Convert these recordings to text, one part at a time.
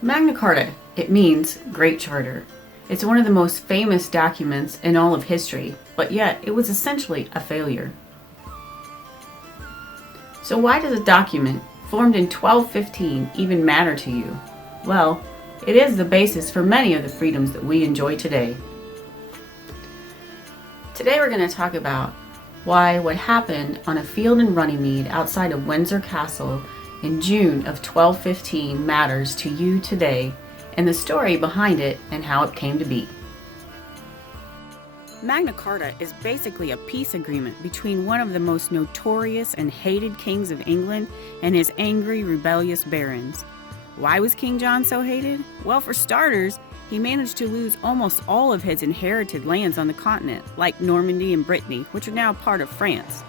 Magna Carta, it means Great Charter. It's one of the most famous documents in all of history, but yet it was essentially a failure. So why does a document formed in 1215 even matter to you? Well, it is the basis for many of the freedoms that we enjoy today. Today we're going to talk about why what happened on a field in Runnymede outside of Windsor Castle in June of 1215 matters to you today, and the story behind it and how it came to be. Magna Carta is basically a peace agreement between one of the most notorious and hated kings of England and his angry, rebellious barons. Why was King John so hated? Well, for starters, he managed to lose almost all of his inherited lands on the continent, like Normandy and Brittany, which are now part of France.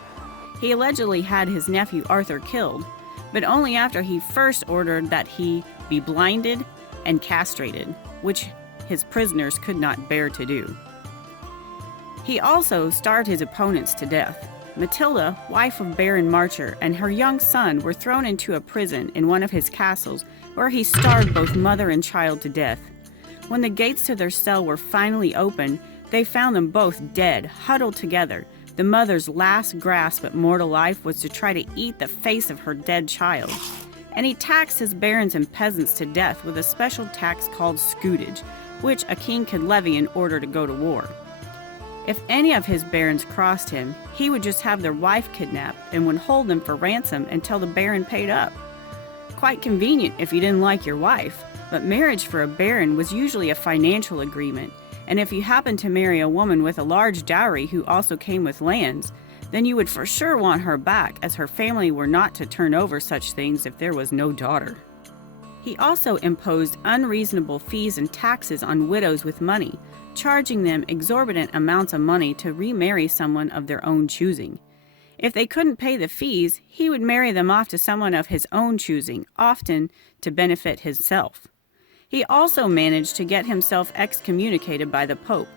He allegedly had his nephew Arthur killed, but only after he first ordered that he be blinded and castrated, which his prisoners could not bear to do. He also starved his opponents to death. Matilda, wife of Baron Marcher, and her young son were thrown into a prison in one of his castles, where he starved both mother and child to death. When the gates to their cell were finally opened, they found them both dead, huddled together. The mother's last grasp at mortal life was to try to eat the face of her dead child. And he taxed his barons and peasants to death with a special tax called scutage, which a king could levy in order to go to war. If any of his barons crossed him, he would just have their wife kidnapped and would hold them for ransom until the baron paid up. Quite convenient if you didn't like your wife, but marriage for a baron was usually a financial agreement, and if you happened to marry a woman with a large dowry who also came with lands, then you would for sure want her back, as her family were not to turn over such things if there was no daughter. He also imposed unreasonable fees and taxes on widows with money, charging them exorbitant amounts of money to remarry someone of their own choosing. If they couldn't pay the fees, he would marry them off to someone of his own choosing, often to benefit himself. He also managed to get himself excommunicated by the Pope,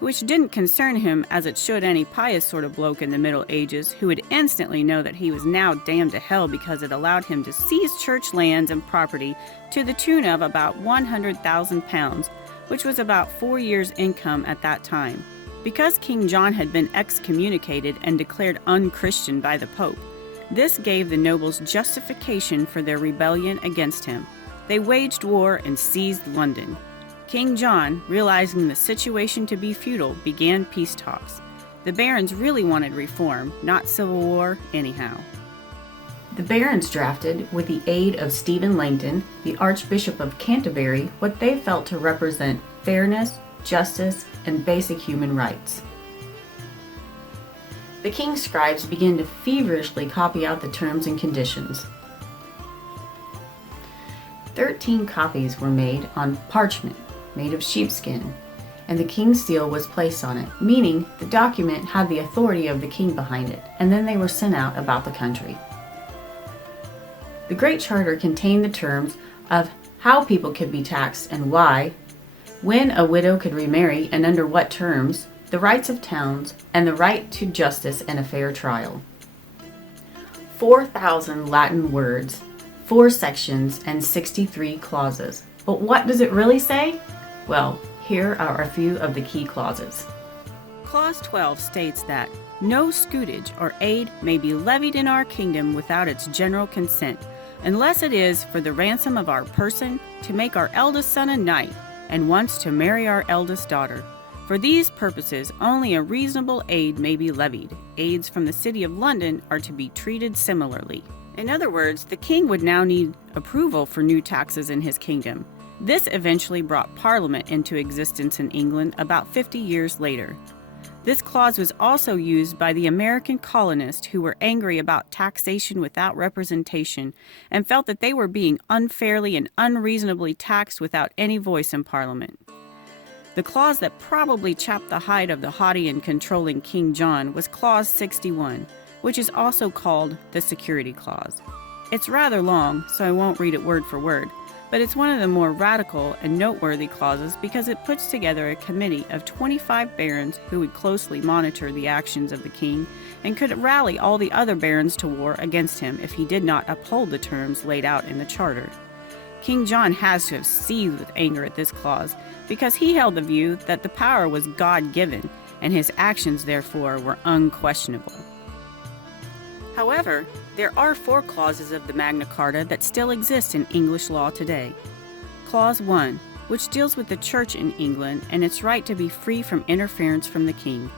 which didn't concern him as it should any pious sort of bloke in the Middle Ages who would instantly know that he was now damned to hell because it allowed him to seize church lands and property to the tune of about £100,000, which was about 4 years' income at that time. Because King John had been excommunicated and declared unchristian by the Pope, this gave the nobles justification for their rebellion against him. They waged war and seized London. King John, realizing the situation to be futile, began peace talks. The barons really wanted reform, not civil war anyhow. The barons drafted, with the aid of Stephen Langton, the Archbishop of Canterbury, what they felt to represent fairness, justice, and basic human rights. The king's scribes began to feverishly copy out the terms and conditions. 13 copies were made on parchment made of sheepskin, and the king's seal was placed on it, meaning the document had the authority of the king behind it, and then they were sent out about the country. The Great Charter contained the terms of how people could be taxed and why, when a widow could remarry and under what terms, the rights of towns, and the right to justice and a fair trial. 4,000 Latin words, 4 sections, and 63 clauses. But what does it really say? Well, here are a few of the key clauses. Clause 12 states that no scutage or aid may be levied in our kingdom without its general consent, unless it is for the ransom of our person, to make our eldest son a knight, and once to marry our eldest daughter. For these purposes, only a reasonable aid may be levied. Aids from the City of London are to be treated similarly. In other words, the king would now need approval for new taxes in his kingdom. This eventually brought Parliament into existence in England about 50 years later. This clause was also used by the American colonists who were angry about taxation without representation and felt that they were being unfairly and unreasonably taxed without any voice in Parliament. The clause that probably chapped the hide of the haughty and controlling King John was Clause 61, which is also called the Security Clause. It's rather long, so I won't read it word for word, but it's one of the more radical and noteworthy clauses because it puts together a committee of 25 barons who would closely monitor the actions of the king and could rally all the other barons to war against him if he did not uphold the terms laid out in the charter. King John has to have seethed with anger at this clause, because he held the view that the power was God-given, and his actions, therefore, were unquestionable. However, there are 4 clauses of the Magna Carta that still exist in English law today. Clause 1, which deals with the Church in England and its right to be free from interference from the king.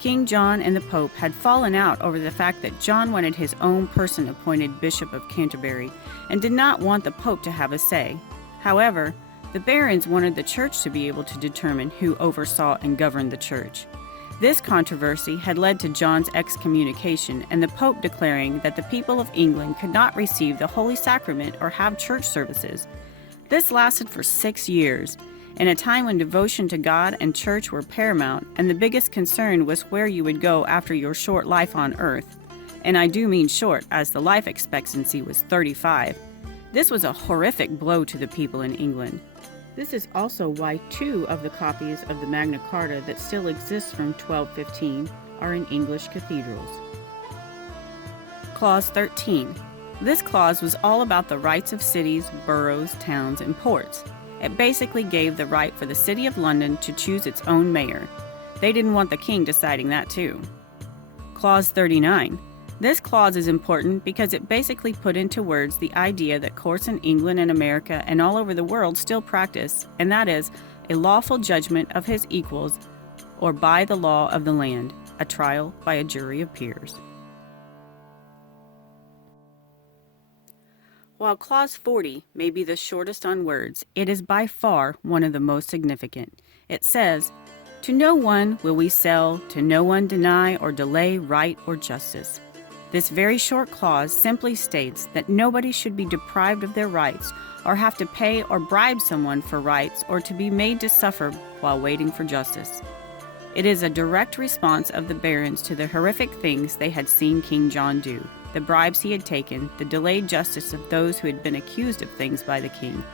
King John and the Pope had fallen out over the fact that John wanted his own person appointed Bishop of Canterbury and did not want the Pope to have a say. However, the barons wanted the Church to be able to determine who oversaw and governed the Church. This controversy had led to John's excommunication and the Pope declaring that the people of England could not receive the Holy Sacrament or have church services. This lasted for 6 years, in a time when devotion to God and church were paramount, and the biggest concern was where you would go after your short life on earth. And I do mean short, as the life expectancy was 35. This was a horrific blow to the people in England. This is also why 2 of the copies of the Magna Carta that still exist from 1215 are in English cathedrals. Clause 13. This clause was all about the rights of cities, boroughs, towns, and ports. It basically gave the right for the City of London to choose its own mayor. They didn't want the king deciding that too. Clause 39. This clause is important because it basically put into words the idea that courts in England and America and all over the world still practice, and that is a lawful judgment of his equals or by the law of the land, a trial by a jury of peers. While Clause 40 may be the shortest on words, it is by far one of the most significant. It says, "To no one will we sell, to no one deny or delay right or justice." This very short clause simply states that nobody should be deprived of their rights or have to pay or bribe someone for rights or to be made to suffer while waiting for justice. It is a direct response of the barons to the horrific things they had seen King John do, the bribes he had taken, the delayed justice of those who had been accused of things by the king.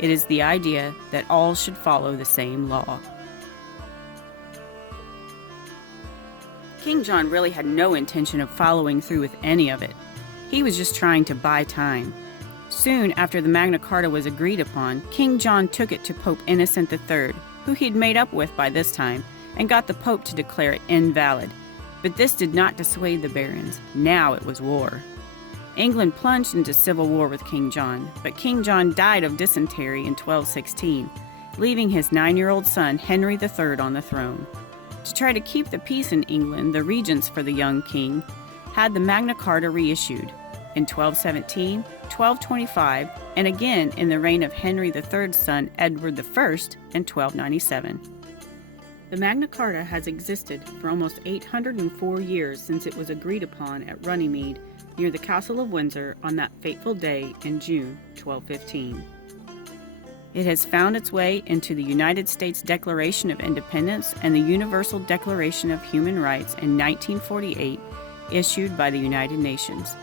It is the idea that all should follow the same law. King John really had no intention of following through with any of it. He was just trying to buy time. Soon after the Magna Carta was agreed upon, King John took it to Pope Innocent III, who he'd made up with by this time, and got the Pope to declare it invalid. But this did not dissuade the barons. Now it was war. England plunged into civil war with King John, but King John died of dysentery in 1216, leaving his 9-year-old son Henry III on the throne. To try to keep the peace in England, the regents for the young king had the Magna Carta reissued in 1217, 1225, and again in the reign of Henry III's son Edward I in 1297. The Magna Carta has existed for almost 804 years since it was agreed upon at Runnymede near the Castle of Windsor on that fateful day in June 1215. It has found its way into the United States Declaration of Independence and the Universal Declaration of Human Rights in 1948, issued by the United Nations.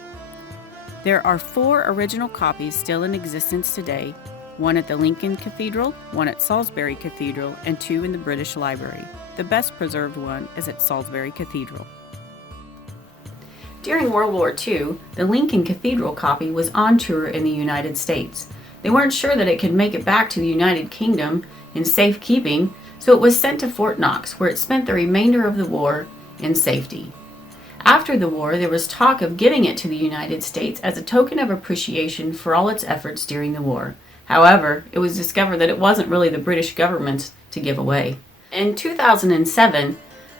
There are 4 original copies still in existence today, one at the Lincoln Cathedral, one at Salisbury Cathedral, and 2 in the British Library. The best preserved one is at Salisbury Cathedral. During World War II, the Lincoln Cathedral copy was on tour in the United States. They weren't sure that it could make it back to the United Kingdom in safekeeping, so it was sent to Fort Knox, where it spent the remainder of the war in safety. After the war, there was talk of giving it to the United States as a token of appreciation for all its efforts during the war. However, it was discovered that it wasn't really the British government's to give away. In 2007,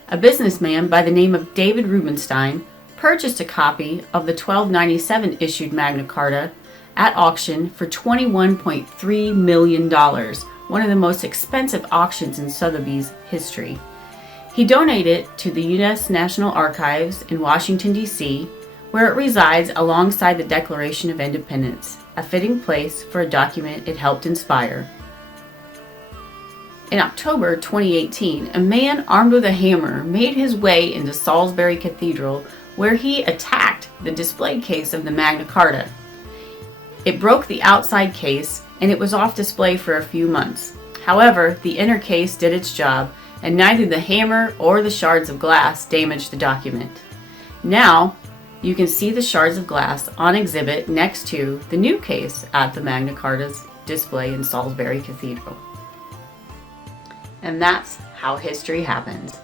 a businessman by the name of David Rubenstein purchased a copy of the 1297 issued Magna Carta at auction for $21.3 million, one of the most expensive auctions in Sotheby's history. He donated it to the U.S. National Archives in Washington, D.C., where it resides alongside the Declaration of Independence, a fitting place for a document it helped inspire. In October 2018, a man armed with a hammer made his way into Salisbury Cathedral, where he attacked the display case of the Magna Carta. It broke the outside case, and it was off display for a few months. However, the inner case did its job, and neither the hammer or the shards of glass damaged the document. Now, you can see the shards of glass on exhibit next to the new case at the Magna Carta's display in Salisbury Cathedral. And that's how history happens.